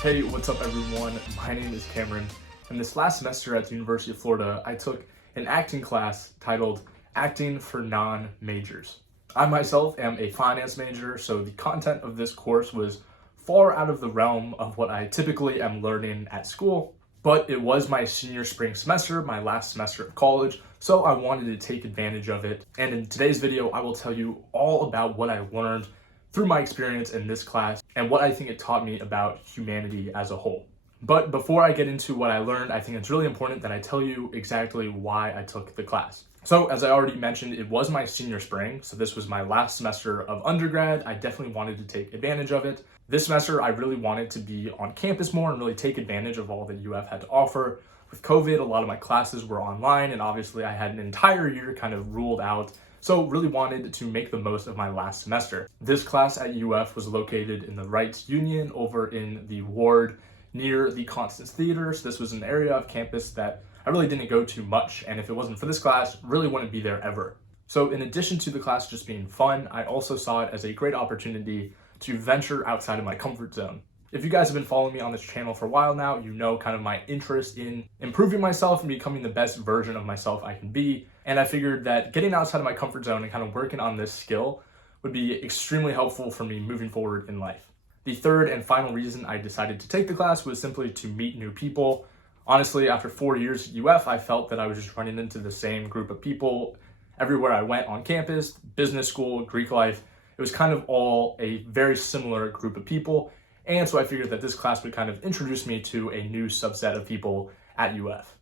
Hey, what's up everyone? My name is Cameron, and this last semester at the University of Florida, I took an acting class titled Acting for Non-Majors. I myself am a finance major, so the content of this course was far out of the realm of what I typically am learning at school, but it was my senior spring semester, my last semester of college, so I wanted to take advantage of it. And in today's video, I will tell you all about what I learned through my experience in this class and what I think it taught me about humanity as a whole. But before I get into what I learned, I think it's really important that I tell you exactly why I took the class. So as I already mentioned, it was my senior spring, so this was my last semester of undergrad. I definitely wanted to take advantage of it. This semester, I really wanted to be on campus more and really take advantage of all that UF had to offer. With COVID, a lot of my classes were online, and obviously I had an entire year kind of ruled out, so really wanted to make the most of my last semester. This class at UF was located in the Rights Union over in the ward near the Constance Theater. So this was an area of campus that I really didn't go to much, and if it wasn't for this class, really wouldn't be there ever. So in addition to the class just being fun, I also saw it as a great opportunity to venture outside of my comfort zone. If you guys have been following me on this channel for a while now, you know kind of my interest in improving myself and becoming the best version of myself I can be. And I figured that getting outside of my comfort zone and kind of working on this skill would be extremely helpful for me moving forward in life. The third and final reason I decided to take the class was simply to meet new people. Honestly, after 4 years at UF, I felt that I was just running into the same group of people everywhere I went on campus, business school, Greek life. It was kind of all a very similar group of people. And so I figured that this class would kind of introduce me to a new subset of people at UF.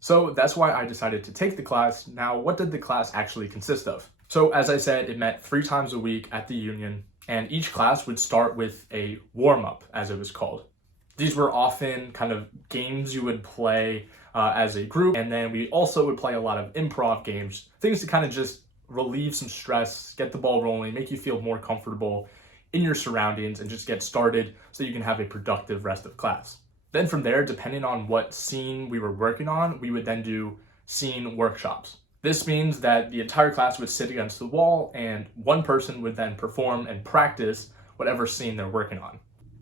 So that's why I decided to take the class. Now, what did the class actually consist of? So as I said, it met 3 times a week at the Union, and each class would start with a warm-up, as it was called. These were often kind of games you would play as a group, and then we also would play a lot of improv games, things to kind of just relieve some stress, get the ball rolling, make you feel more comfortable in your surroundings, and just get started so you can have a productive rest of class. Then from there, depending on what scene we were working on, we would then do scene workshops. This means that the entire class would sit against the wall and one person would then perform and practice whatever scene they're working on.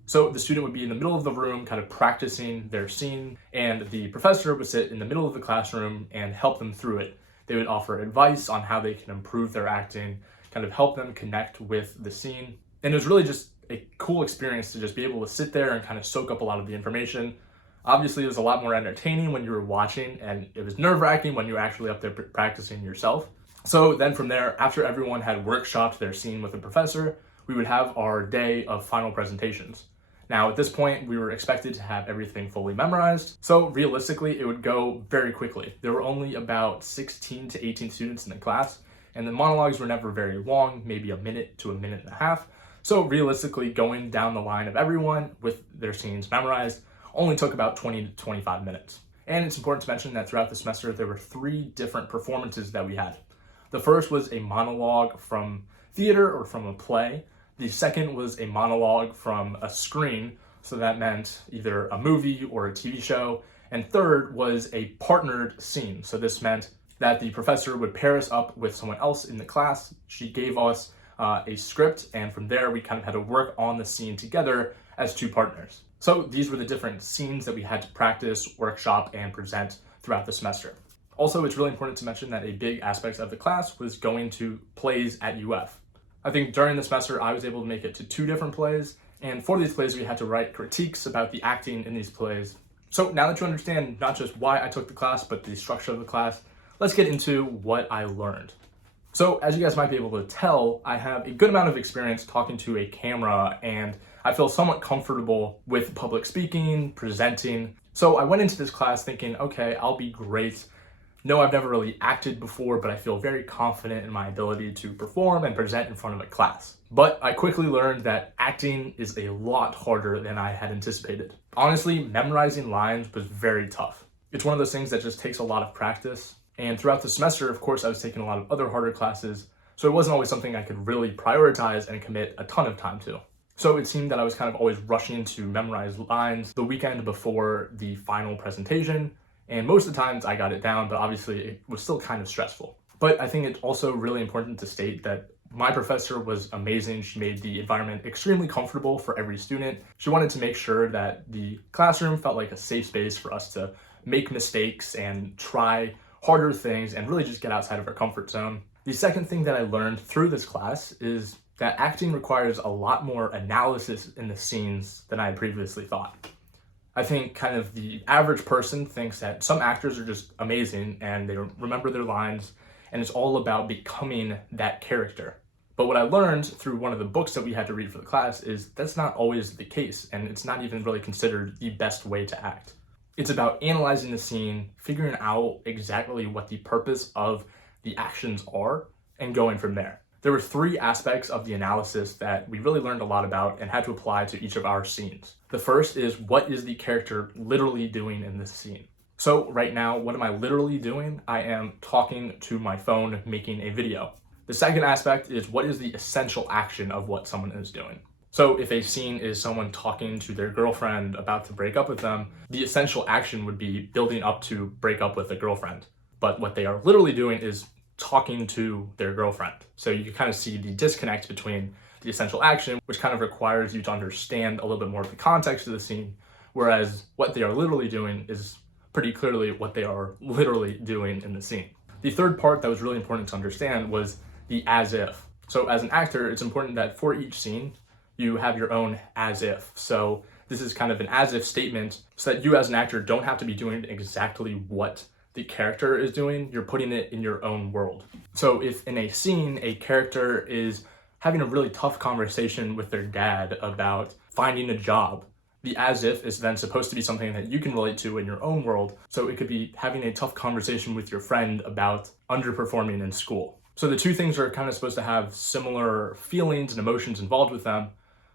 So the student would be in the middle of the room kind of practicing their scene, and the professor would sit in the middle of the classroom and help them through it. They would offer advice on how they can improve their acting, kind of help them connect with the scene. And it was really just a cool experience to just be able to sit there and kind of soak up a lot of the information. Obviously, it was a lot more entertaining when you were watching, and it was nerve-wracking when you were actually up there practicing yourself. So then from there, after everyone had workshopped their scene with the professor, we would have our day of final presentations. Now, at this point, we were expected to have everything fully memorized. So realistically, it would go very quickly. There were only about 16 to 18 students in the class, and the monologues were never very long, maybe a minute to a minute and a half. So realistically, going down the line of everyone with their scenes memorized only took about 20 to 25 minutes. And it's important to mention that throughout the semester, there were 3 different performances that we had. The first was a monologue from theater or from a play. The second was a monologue from a screen, so that meant either a movie or a TV show. And third was a partnered scene. So this meant that the professor would pair us up with someone else in the class. She gave us a script, and from there we kind of had to work on the scene together as 2 partners. So these were the different scenes that we had to practice, workshop, and present throughout the semester. Also, it's really important to mention that a big aspect of the class was going to plays at UF. I think during the semester I was able to make it to 2 different plays, and for these plays we had to write critiques about the acting in these plays. So now that you understand not just why I took the class, but the structure of the class, let's get into what I learned. So as you guys might be able to tell, I have a good amount of experience talking to a camera, and I feel somewhat comfortable with public speaking, presenting. So I went into this class thinking, okay, I'll be great. No, I've never really acted before, but I feel very confident in my ability to perform and present in front of a class. But I quickly learned that acting is a lot harder than I had anticipated. Honestly, memorizing lines was very tough. It's one of those things that just takes a lot of practice. And throughout the semester, of course, I was taking a lot of other harder classes, so it wasn't always something I could really prioritize and commit a ton of time to. So it seemed that I was kind of always rushing to memorize lines the weekend before the final presentation, and most of the times I got it down, but obviously it was still kind of stressful. But I think it's also really important to state that My professor was amazing. She made the environment extremely comfortable for every student. She wanted to make sure that the classroom felt like a safe space for us to make mistakes and try harder things and really just get outside of our comfort zone. The second thing that I learned through this class is that acting requires a lot more analysis in the scenes than I had previously thought. I think kind of the average person thinks that some actors are just amazing and they remember their lines and it's all about becoming that character. But what I learned through one of the books that we had to read for the class is that's not always the case, and it's not even really considered the best way to act. It's about analyzing the scene, figuring out exactly what the purpose of the actions are, and going from there. There were 3 aspects of the analysis that we really learned a lot about and had to apply to each of our scenes. The first is, what is the character literally doing in this scene? So right now, what am I literally doing? I am talking to my phone, making a video. The second aspect is, what is the essential action of what someone is doing? So if a scene is someone talking to their girlfriend about to break up with them, the essential action would be building up to break up with a girlfriend. But what they are literally doing is talking to their girlfriend. So you can kind of see the disconnect between the essential action, which kind of requires you to understand a little bit more of the context of the scene, whereas what they are literally doing is pretty clearly what they are literally doing in the scene. The third part that was really important to understand was the as if. So as an actor, it's important that for each scene, you have your own as if. So this is kind of an as if statement so that you as an actor don't have to be doing exactly what the character is doing. You're putting it in your own world. So if in a scene, a character is having a really tough conversation with their dad about finding a job, the as if is then supposed to be something that you can relate to in your own world. So it could be having a tough conversation with your friend about underperforming in school. So the 2 things are kind of supposed to have similar feelings and emotions involved with them,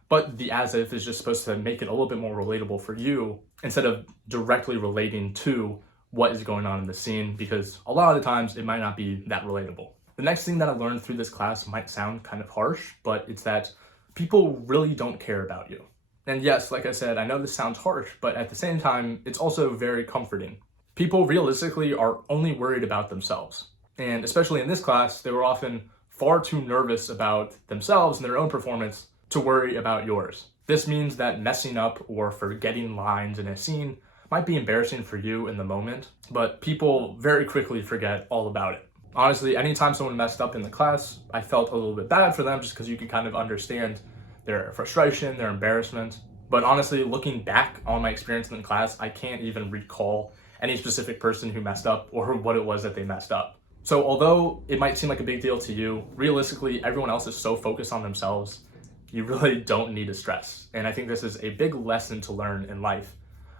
but the as if is just supposed to make it a little bit more relatable for you instead of directly relating to what is going on in the scene, because a lot of the times it might not be that relatable. The next thing that I learned through this class might sound kind of harsh, but it's that people really don't care about you. And yes, like I said, I know this sounds harsh, but at the same time, it's also very comforting. People realistically are only worried about themselves. And especially in this class, they were often far too nervous about themselves and their own performance to worry about yours. This means that messing up or forgetting lines in a scene might be embarrassing for you in the moment, but people very quickly forget all about it. Honestly, anytime someone messed up in the class, I felt a little bit bad for them just because you can kind of understand their frustration, their embarrassment. But honestly, looking back on my experience in the class, I can't even recall any specific person who messed up or what it was that they messed up. So although it might seem like a big deal to you, realistically, everyone else is so focused on themselves, you really don't need to stress. And I think this is a big lesson to learn in life.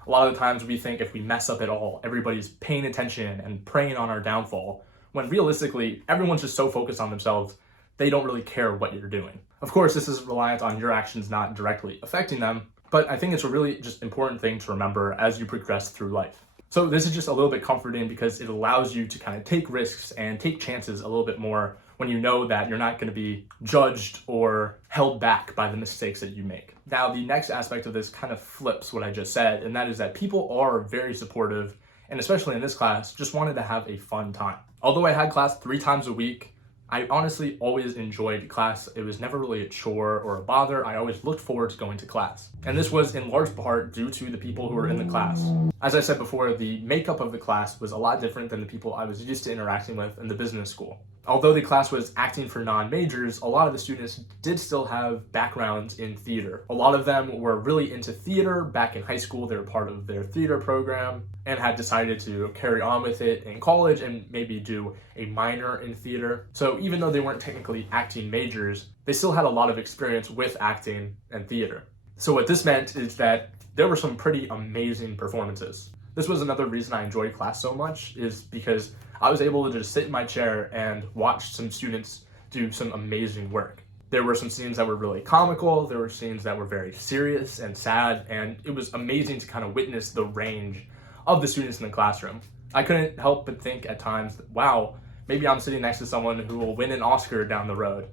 A lot of the times we think if we mess up at all, everybody's paying attention and preying on our downfall, when realistically, everyone's just so focused on themselves, they don't really care what you're doing. Of course, this is reliant on your actions not directly affecting them, but I think it's a really just important thing to remember as you progress through life. So this is just a little bit comforting because it allows you to kind of take risks and take chances a little bit more when you know that you're not going to be judged or held back by the mistakes that you make. Now, the next aspect of this kind of flips what I just said, and that is that people are very supportive, and especially in this class, just wanted to have a fun time. Although I had class 3 times a week, I honestly always enjoyed class. It was never really a chore or a bother. I always looked forward to going to class. And this was in large part due to the people who were in the class. As I said before, the makeup of the class was a lot different than the people I was used to interacting with in the business school. Although the class was acting for non-majors, a lot of the students did still have backgrounds in theater. A lot of them were really into theater back in high school. They were part of their theater program and had decided to carry on with it in college and maybe do a minor in theater. So even though they weren't technically acting majors, they still had a lot of experience with acting and theater. So what this meant is that there were some pretty amazing performances. This was another reason I enjoyed class so much, is because I was able to just sit in my chair and watch some students do some amazing work. There were some scenes that were really comical, there were scenes that were very serious and sad, and it was amazing to kind of witness the range of the students in the classroom. I couldn't help but think at times, wow, maybe I'm sitting next to someone who will win an Oscar down the road.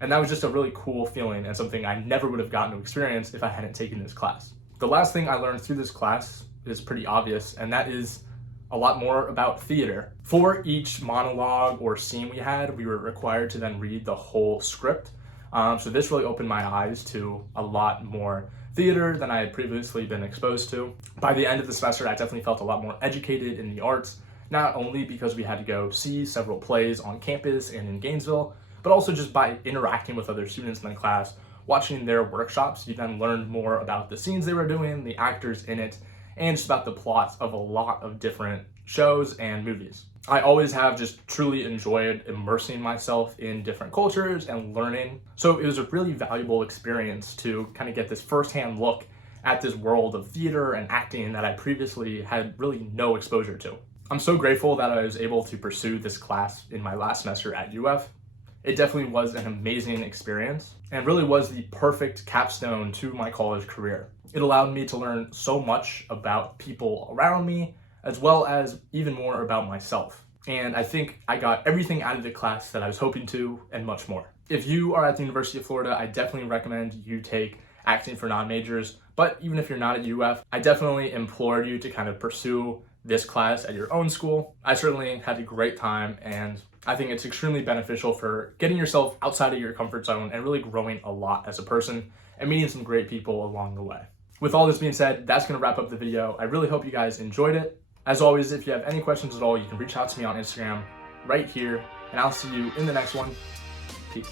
And that was just a really cool feeling and something I never would have gotten to experience if I hadn't taken this class. The last thing I learned through this class is pretty obvious, and that is a lot more about theater. For each monologue or scene we had, we were required to then read the whole script. So this really opened my eyes to a lot more theater than I had previously been exposed to. By the end of the semester, I definitely felt a lot more educated in the arts, not only because we had to go see several plays on campus and in Gainesville, but also just by interacting with other students in the class, watching their workshops. You then learned more about the scenes they were doing, the actors in it, and just about the plots of a lot of different shows and movies. I always have just truly enjoyed immersing myself in different cultures and learning. So it was a really valuable experience to kind of get this firsthand look at this world of theater and acting that I previously had really no exposure to. I'm so grateful that I was able to pursue this class in my last semester at UF. It definitely was an amazing experience and really was the perfect capstone to my college career. It allowed me to learn so much about people around me, as well as even more about myself. And I think I got everything out of the class that I was hoping to, and much more. If you are at the University of Florida, I definitely recommend you take acting for non-majors. But even if you're not at UF, I definitely implore you to kind of pursue this class at your own school. I certainly had a great time, and I think it's extremely beneficial for getting yourself outside of your comfort zone and really growing a lot as a person and meeting some great people along the way. With all this being said, that's going to wrap up the video. I really hope you guys enjoyed it. As always, if you have any questions at all, you can reach out to me on Instagram right here, and I'll see you in the next one. Peace.